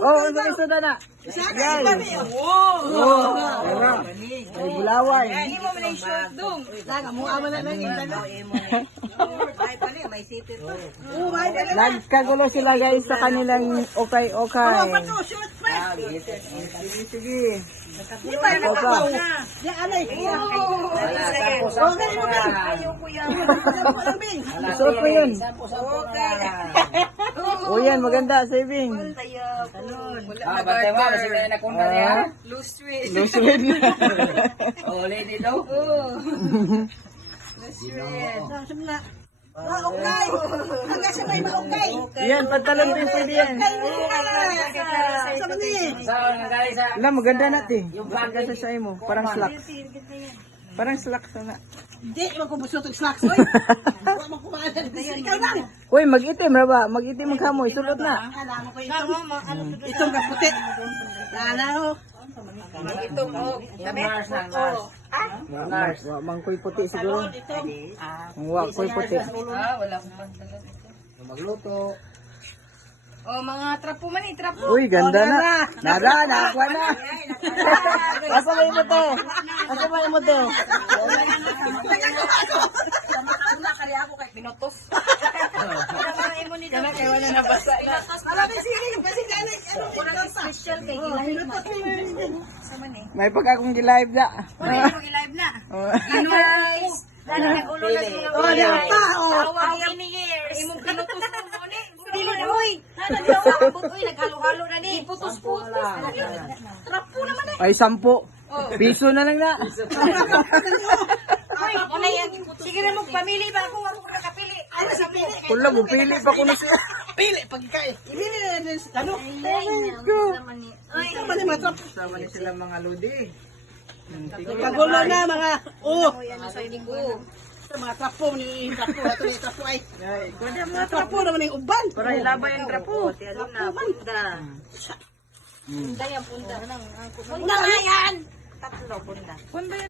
Oh, ang suda na. Yan. Oh. Ay bulaway. Hindi mo man yung short dong. Laga mo ama na lang yung dala. May pala, may sipir pa. Nagkagulo sila guys sa kanilang okay-okay. Short pa. Sige, sige. Di ba nakapaw na? Di alay. Ayaw ko yan. Suot mo yun. O yan, maganda, saving. Batay mo, kasi tayo nakunta niya. Loose thread. Loose red na. Oh, lady daw. Loose thread. Okay. Hanggang sa may maukay. Yan, pantalon din pwede yan. Saan nga galing sa... Alam, maganda natin. Maganda sa say mo. Parang slacks. Parang slacks na. Hindi, magkubuso itong slacks. Huwag mo kumain. Ikaw lang. Uy, mag-itim na ba? Mag-itim maghamoy. Sulot na. Alam ko itong kaputi. Lalo. Itong Nars na, Nars. Nars. Mangkoy puti siguro. Koy puti. Wala akong pantala. Magluto. Oh, mga trapo man eh, trapo. Uy, ganda na. Nada, nakakuha na. Asa ba yung mote? Asa ba yung mote? Nakali ako kay Pinotos. Kana kayo na nabasa. Marami siling kasi gano'n. Ano special kay Gilahin man. May pag akong gi-live na. Wala yung i-live na. Guys. Dali nag-ulo na sa mga Oh, yan pa, Awag ni years. Imong Pinotos mo ni. Dili na uy. Uy, naghalo-halo na ni. Putos-putos. Trapo naman eh. Ay, 10. Piso na lang na. Uy, ano yan? Sige na mo, pamili ba ako? Ako nakapili. Ano sa pili? Kula, bupili pa ko na siya. Pili, pagkain. Pili na ano? Ay, naman ni matrap. Sama ni sila mga lodi. Pagulo na mga, yan sa linggo. Mga trapo, ni trapo, ito ni trapo ay. Mga trapo naman yung uban. Para ilabay ang trapo. Trapo man. Punda yan, punda. Punda nga yan! Tatlo, punda.